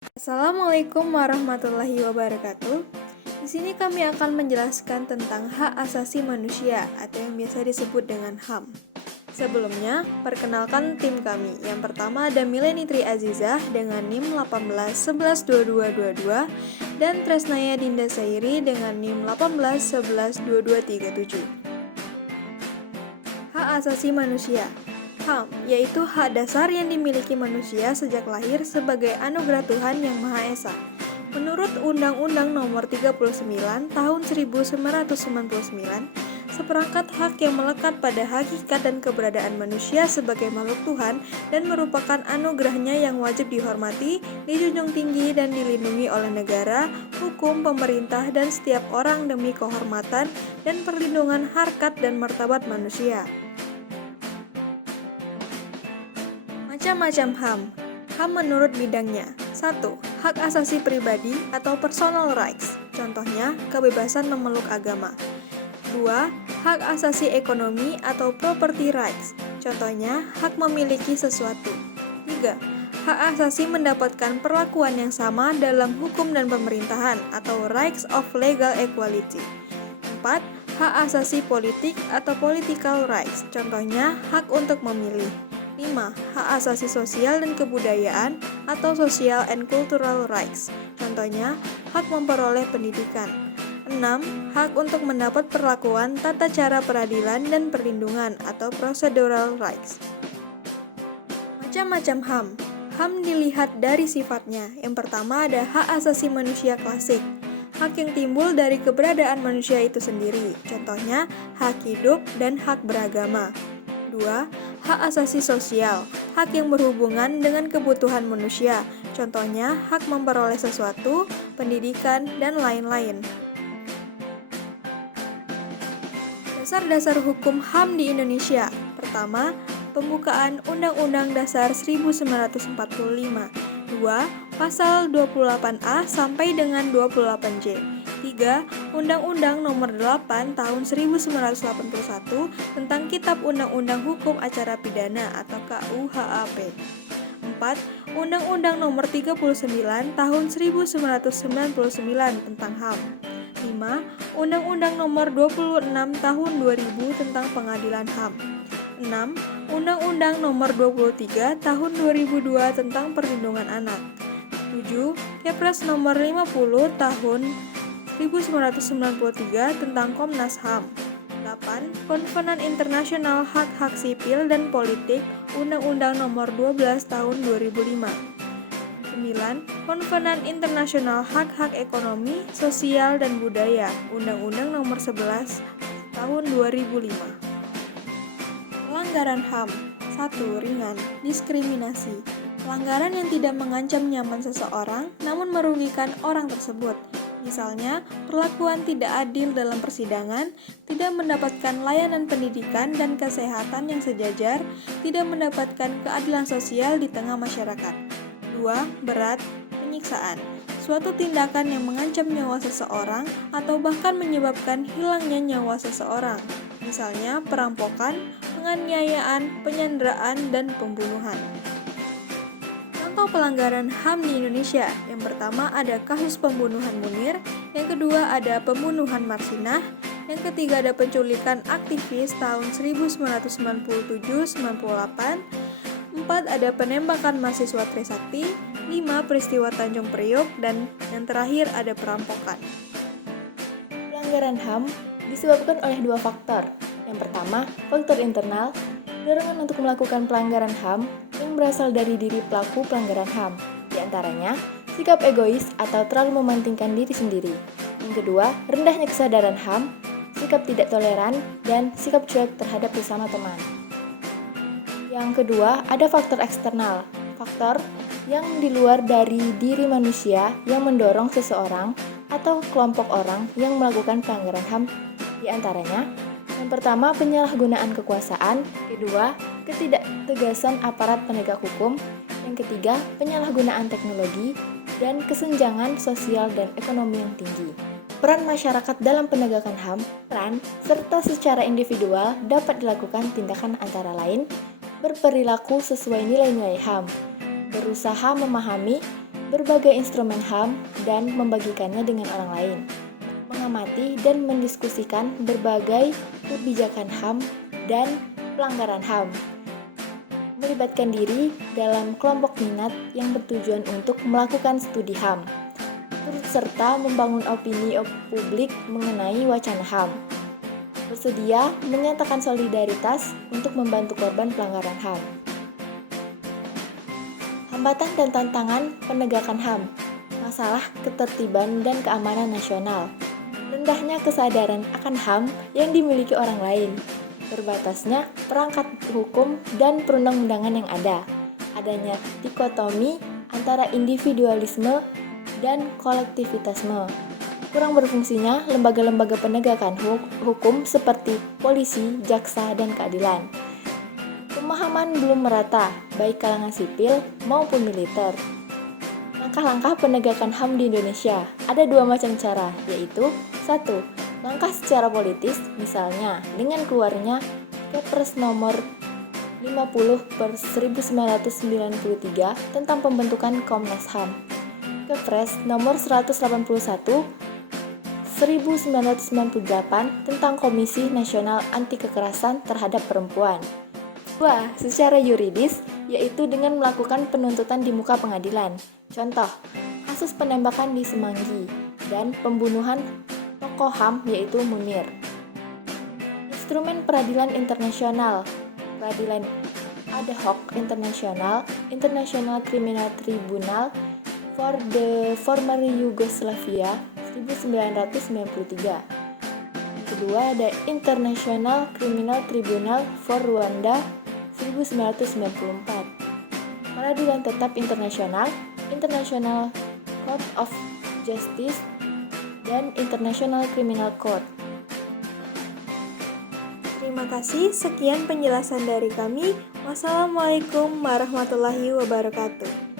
Assalamualaikum warahmatullahi wabarakatuh. Di sini kami akan menjelaskan tentang hak asasi manusia atau yang biasa disebut dengan HAM. Sebelumnya, perkenalkan tim kami. Yang pertama ada Mileni Tri Azizah dengan NIM 18112222 dan Tresnaya Dinda Sairi dengan NIM 18112237. Hak asasi manusia. HAM, yaitu hak dasar yang dimiliki manusia sejak lahir sebagai anugerah Tuhan Yang Maha Esa. Menurut Undang-Undang Nomor 39 Tahun 1999, seperangkat hak yang melekat pada hakikat dan keberadaan manusia sebagai makhluk Tuhan dan merupakan anugerahnya yang wajib dihormati, dijunjung tinggi dan dilindungi oleh negara, hukum, pemerintah, dan setiap orang demi kehormatan dan perlindungan harkat dan martabat manusia. Macam-macam HAM. HAM menurut bidangnya. 1. Hak asasi pribadi atau personal rights. Contohnya, kebebasan memeluk agama. 2. Hak asasi ekonomi atau property rights. Contohnya, hak memiliki sesuatu. 3. Hak asasi mendapatkan perlakuan yang sama dalam hukum dan pemerintahan atau rights of legal equality. 4. Hak asasi politik atau political rights. Contohnya, hak untuk memilih. 5. Hak asasi sosial dan kebudayaan atau social and cultural rights. Contohnya, hak memperoleh pendidikan. 6. Hak untuk mendapat perlakuan tata cara peradilan dan perlindungan atau procedural rights. Macam-macam HAM. HAM dilihat dari sifatnya. Yang pertama ada hak asasi manusia klasik. Hak yang timbul dari keberadaan manusia itu sendiri. Contohnya, hak hidup dan hak beragama. 2. Hak asasi sosial, hak yang berhubungan dengan kebutuhan manusia, contohnya hak memperoleh sesuatu, pendidikan, dan lain-lain. Dasar-dasar hukum HAM di Indonesia. Pertama, pembukaan Undang-Undang Dasar 1945. 2. Pasal 28A sampai dengan 28J. 3. Undang-Undang Nomor 8 Tahun 1981 tentang Kitab Undang-Undang Hukum Acara Pidana atau KUHAP. 4. Undang-Undang Nomor 39 Tahun 1999 tentang HAM. 5. Undang-Undang Nomor 26 Tahun 2000 tentang Pengadilan HAM. 6. Undang-Undang Nomor 23 Tahun 2002 tentang Perlindungan Anak. 7. Kepres Nomor 50 Tahun 1993 tentang Komnas HAM. 8. Konvenan Internasional Hak-Hak Sipil dan Politik Undang-Undang Nomor 12 Tahun 2005. 9. Konvenan Internasional Hak-Hak Ekonomi, Sosial, dan Budaya Undang-Undang Nomor 11 Tahun 2005. Pelanggaran HAM. 1. Ringan. Diskriminasi. Pelanggaran yang tidak mengancam nyaman seseorang namun merugikan orang tersebut. Misalnya, perlakuan tidak adil dalam persidangan, tidak mendapatkan layanan pendidikan dan kesehatan yang sejajar, tidak mendapatkan keadilan sosial di tengah masyarakat. 2. Berat. Penyiksaan. Suatu tindakan yang mengancam nyawa seseorang atau bahkan menyebabkan hilangnya nyawa seseorang. Misalnya, perampokan, penganiayaan, penyanderaan, dan pembunuhan. Contoh pelanggaran HAM di Indonesia. Yang pertama ada kasus pembunuhan Munir, yang kedua ada pembunuhan Marsinah, yang ketiga ada penculikan aktivis tahun 1997-98, 4 ada penembakan mahasiswa Trisakti, 5 peristiwa Tanjung Priok, dan yang terakhir ada perampokan. Pelanggaran HAM disebabkan oleh dua faktor. Yang pertama, faktor internal, dorongan untuk melakukan pelanggaran HAM yang berasal dari diri pelaku pelanggaran HAM, di antaranya sikap egois atau terlalu mementingkan diri sendiri. Yang kedua, rendahnya kesadaran HAM, sikap tidak toleran, dan sikap cuek terhadap sesama teman. Yang kedua, ada faktor eksternal, faktor yang di luar dari diri manusia yang mendorong seseorang atau kelompok orang yang melakukan pelanggaran HAM, di antaranya yang pertama, penyalahgunaan kekuasaan. Kedua, ketidaktegasan aparat penegak hukum. Yang ketiga, penyalahgunaan teknologi dan kesenjangan sosial dan ekonomi yang tinggi. Peran masyarakat dalam penegakan HAM, peran serta secara individual dapat dilakukan tindakan antara lain berperilaku sesuai nilai-nilai HAM, berusaha memahami berbagai instrumen HAM dan membagikannya dengan orang lain, mengamati dan mendiskusikan berbagai kebijakan HAM dan pelanggaran HAM, melibatkan diri dalam kelompok minat yang bertujuan untuk melakukan studi HAM, turut serta membangun opini publik mengenai wacana HAM, bersedia menyatakan solidaritas untuk membantu korban pelanggaran HAM. Hambatan dan tantangan penegakan HAM, masalah ketertiban dan keamanan nasional, rendahnya kesadaran akan HAM yang dimiliki orang lain, terbatasnya perangkat hukum dan perundang-undangan yang ada, adanya dikotomi antara individualisme dan kolektivitasme, kurang berfungsinya lembaga-lembaga penegakan hukum seperti polisi, jaksa, dan keadilan. Pemahaman belum merata, baik kalangan sipil maupun militer. Langkah-langkah penegakan HAM di Indonesia ada dua macam cara, yaitu 1. Langkah secara politis, misalnya dengan keluarnya Kepres nomor 50/1993 tentang pembentukan Komnas HAM, Kepres nomor 181 1998 tentang Komisi Nasional Anti Kekerasan Terhadap Perempuan. 2. Secara yuridis, yaitu dengan melakukan penuntutan di muka pengadilan. Contoh, kasus penembakan di Semanggi dan pembunuhan tokoh HAM yaitu Munir. Instrumen peradilan internasional, peradilan ad hoc internasional, International Criminal Tribunal for the former Yugoslavia 1993. Kedua ada International Criminal Tribunal for Rwanda 1994. Peradilan tetap internasional, International Court of Justice, dan International Criminal Court. Terima kasih, sekian penjelasan dari kami. Wassalamualaikum warahmatullahi wabarakatuh.